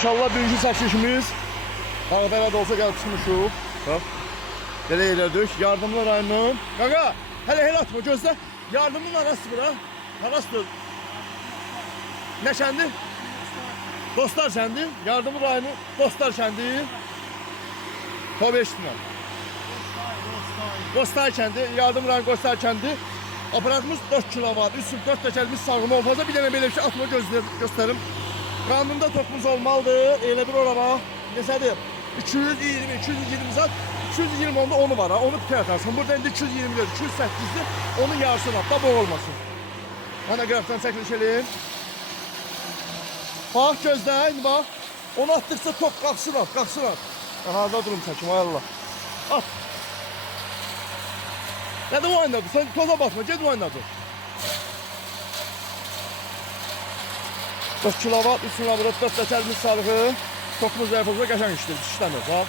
İnşallah birinci çəkilişimiz Ağdərədə olsa gəlib çıxmışıq. Bax. Belə elədik. Yardımlı rayonun. Qaqa, hələ atma, gözlə. Yardımın arası bura. Arasıdır. Nə kəndi? Dostlar kəndi. Yardımlı rayonu Dostlar kəndi. Tabi eşitmə. Dostlar kəndi. Yardımlı rayon Dostlar kəndi. Aparatımız 4 kilovat. 3-4 təkərimiz sağlama olmazsa bir dənə belə bir şey atma göstərim. Kanunda topumuz olmalıdır. Elə bir ora bax. Neçədir? 220 zat. 220 onda onu var ha. Onu bir atarsın. Burada indi 220 verir. 208'dir. Onun yarısını at da boğulmasın. Ana qrafdan çəkiliş eləyim. Bax gözlə, indi bax. Onu atdıqca top qalxsın at, qalxsın at. Harada durum çəkim, ay Allah. At. Nədə o oynadı? Sən toza basma, ged oynadı. 4 kilovat, üstüne vurup 4 təkərimiz sarığı. Topumuz zərfozda qəşəng işdir, işləmir. Bax.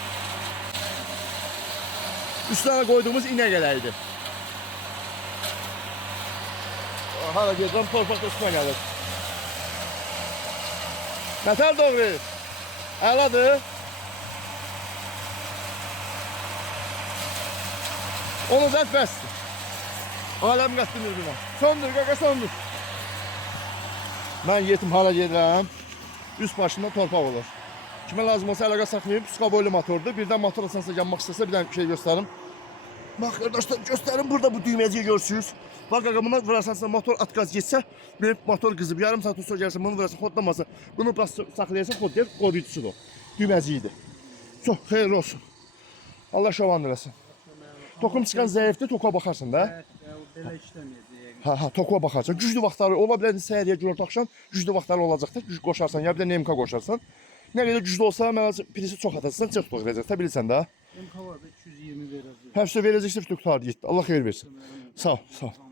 Üstüne koyduğumuz inəqələrdir. Hala gedirəm, torpaqda üstüne gəlir. Nətər doğru? Əladır. Onu zət bəsdir. Aləm qəsdimir buna. Söndür, qaqa söndür. Mən yetim hala gedirəm. Üst başında torpaq olur. Kimə lazım olsa əlaqə saxlayıb, puska boylu motordur. Birdən motor asansa yanmaq istəsə bir dənə şey göstərim. Bax qardaşlar göstərim, burada bu düyməcəyi görürsünüz. Bax qaqa buna vurarsansa motor at qaz geçsə, bir motor qızıb yarım saat sonra gəlsə bunu vurarsan, xodlamasa, bunu saxlayarsan xod deyir, qoruyucusudur. Düyməciyidir. Çox xeyirli olsun. Allah şavan eləsin. Tokum çıxan zəifdir, toka baxarsan da. Belə işləməyəcək. Ha, tokuğa baxarsan. Güclü vaxtları ola bilər, səhəriyə günorta axşam güclü vaxtları olacaq da, güc qoşarsan, ya bir də nemka qoşarsan. Nə qədər güclü olsa, mənə pirisi çox atacaqsan, çox toq verəcəksən, bilirsən də. Nemka var da 220 verəcək. Hər şey verəcəksə, tutar getdi. Allah xeyir versin. Sağ ol, sağ ol.